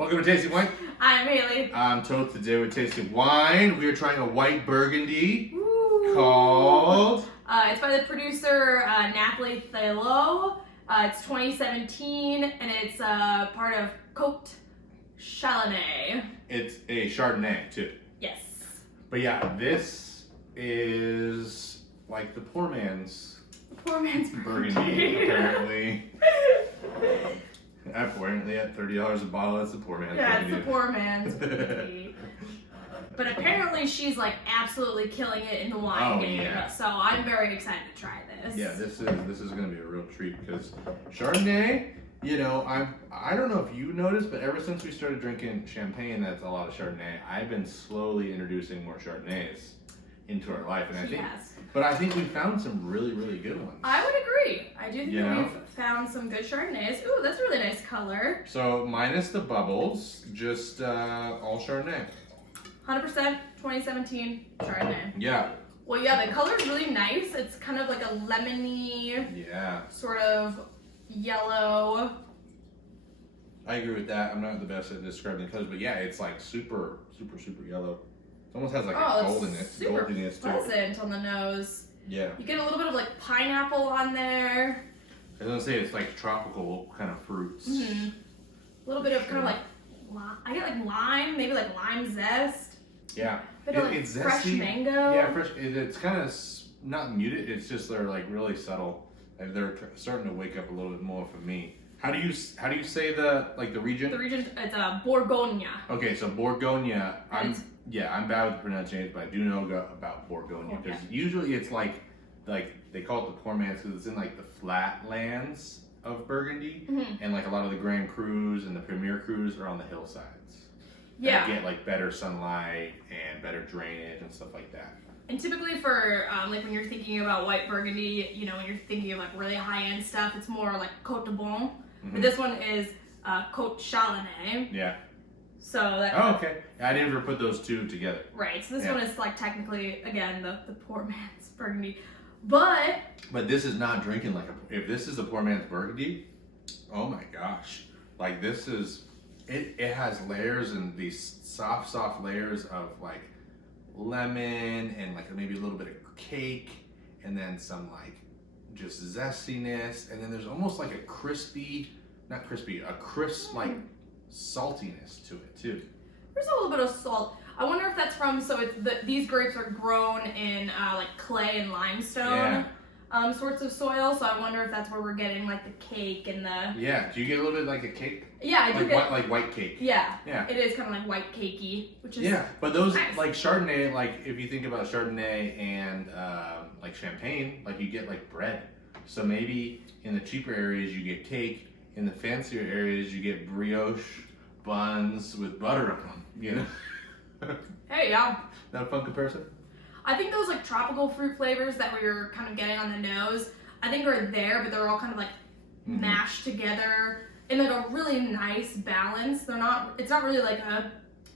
Welcome to Tasting Wine. I'm Haley. I'm Toth. Today we're tasting wine. We are trying a white Burgundy Ooh. called... It's by the producer Nathalie Theulot. It's 2017 and it's part of Chardonnay. It's a Chardonnay too. Yes. But yeah, this is like the poor man's Burgundy, apparently. Apparently at $30 a bottle, that's the poor man's Yeah, Burgundy. it's the poor man's Burgundy. But apparently she's like absolutely killing it in the wine game. Yeah. So I'm very excited to try this. Yeah, this is gonna be a real treat because Chardonnay, you know, I don't know if you noticed, but ever since we started drinking champagne, that's a lot of Chardonnay. I've been slowly introducing more Chardonnays into our life, and I think we found some really, really good ones. I would agree. I do think You know? we've found some good Chardonnays. Ooh, that's a really nice color. So minus the bubbles, just all Chardonnay. 100% 2017 Chardonnay. Yeah. Well, yeah, the color's really nice. It's kind of like a lemony, sort of yellow. I agree with that. I'm not the best at describing the colors, but yeah, it's like super, super, super yellow. It almost has like a goldiness. Super goldiness pleasant on the nose. Yeah. You get a little bit of like pineapple on there. I was gonna say it's like tropical kind of fruits. Mm-hmm. A little bit of kind of like, I get like lime, maybe like lime zest. Yeah. A bit of like it's fresh zesty. mango. Yeah, fresh. It's kind of not muted. It's just they're like really subtle. And they're starting to wake up a little bit more for me. How do you say the region? The region, it's Bourgogne. Okay, so Bourgogne. I'm bad with the pronunciation, but I do know about Bourgogne because usually it's like they call it the poor man's because it's in like the flatlands of Burgundy, and like a lot of the Grand Crus and the Premier Crus are on the hillsides. Yeah. That get like better sunlight and better drainage and stuff like that. And typically for like when you're thinking about white Burgundy, you know, when you're thinking of like really high end stuff, it's more like Côte de Bon. But this one is Côte Chardonnay. Yeah. So that. Oh, okay. I never put those two together. Right. So this one is like technically again the poor man's Burgundy, but this is not drinking like if this is a poor man's Burgundy, oh my gosh, like this is it has layers and these soft layers of like lemon and like maybe a little bit of cake and then some like just zestiness and then there's almost like a crisp like saltiness to it too. There's a little bit of salt. I wonder if that's from, so it's these grapes are grown in like clay and limestone sorts of soil, so I wonder if that's where we're getting like the cake and the... Yeah, do you get a little bit like a cake? Yeah, I do get... Like white cake. Yeah, it is kind of like white cakey, which is... Yeah, but those, nice. like Chardonnay, like if you think about Chardonnay and like champagne, like you get like bread. So maybe in the cheaper areas you get cake, in the fancier areas you get brioche buns with butter on them, you know? Hey, yeah. Not a fun comparison? I think those like tropical fruit flavors that we're kind of getting on the nose, I think are there, but they're all kind of like mashed together in like a really nice balance. It's not really like a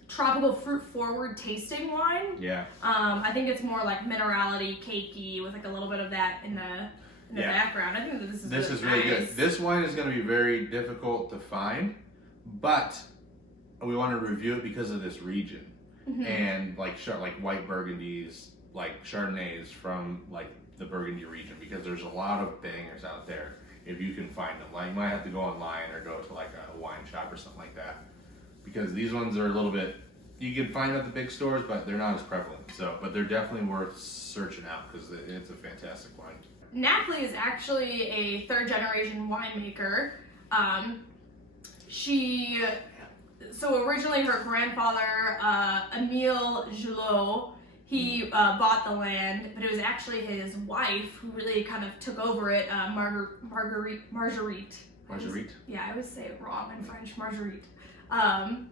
tropical fruit forward tasting wine. Yeah. I think it's more like minerality, cakey with like a little bit of that in the background. I think that this is really good. nice. This wine is going to be very difficult to find, but we want to review it because of this region. And like white Burgundies, like Chardonnays from like the Burgundy region, because there's a lot of bangers out there if you can find them. Like you might have to go online or go to like a wine shop or something like that, because these ones are a little bit, you can find at the big stores, but they're not as prevalent. So, but they're definitely worth searching out because it's a fantastic wine. Nathalie is actually a third generation winemaker. So originally her grandfather, Emile Theulot, he bought the land, but it was actually his wife who really kind of took over it, Marguerite. Yeah, I always say it wrong in French, Marguerite. And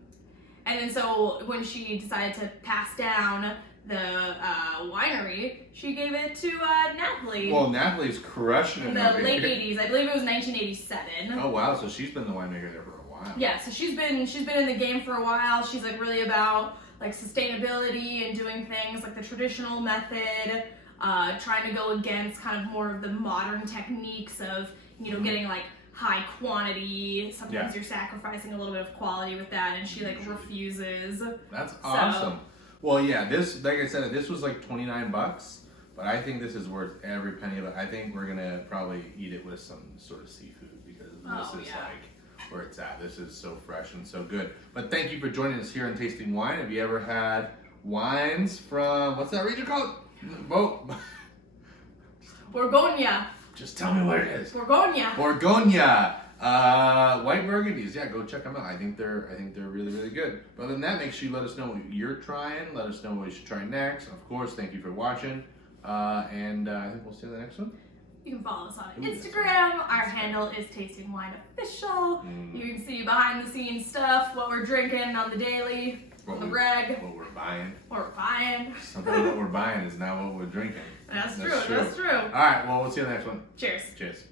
then so when she decided to pass down the winery, she gave it to Nathalie. Well, Nathalie's crushing it in the late 80s. I believe it was 1987. Oh wow, so she's been the winemaker there for a while. Yeah, so she's been in the game for a while. She's like really about like sustainability and doing things like the traditional method, trying to go against kind of more of the modern techniques of, you know, getting like high quantity. Sometimes Yeah. you're sacrificing a little bit of quality with that, and she like refuses. That's awesome. Well, yeah, this, like I said, this was like $29, but I think this is worth every penny of it. I think we're gonna probably eat it with some sort of seafood because this is like where it's at. This is so fresh and so good. But thank you for joining us here on Tasting Wine. Have you ever had wines from, what's that region called? Borgonia. Just tell me what it is. Borgonia. Borgonia. White Burgundies. Yeah, go check them out. I think they're really, really good. But other than that, make sure you let us know what you're trying. Let us know what you should try next. Of course, thank you for watching. And I think we'll see you in the next one. You can follow us on Instagram. Our handle is Tasting Wine Official. You can see behind the scenes stuff, what we're drinking on the daily, on the reg. What we're buying. What we're buying. Something what we're buying is not what we're drinking. That's true. That's true. All right, well, we'll see you in the next one. Cheers. Cheers.